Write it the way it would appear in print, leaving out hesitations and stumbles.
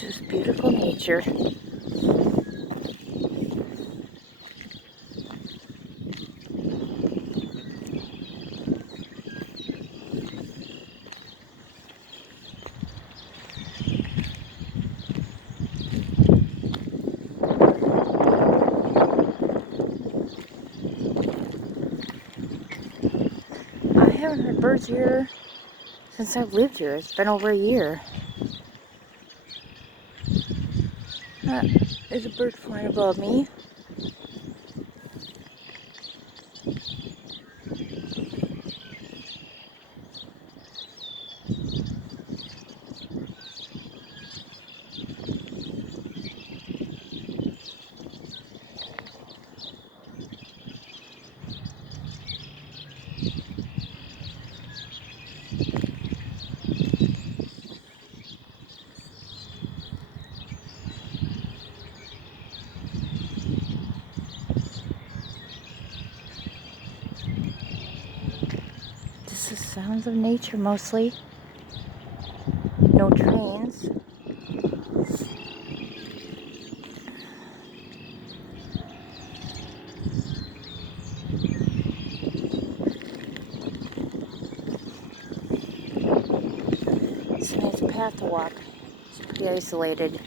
Just beautiful nature. I haven't heard birds here since I've lived here. It's been over a year. There's a bird flying above me. This is sounds of nature mostly. No trains. It's a nice path to walk. It's pretty isolated.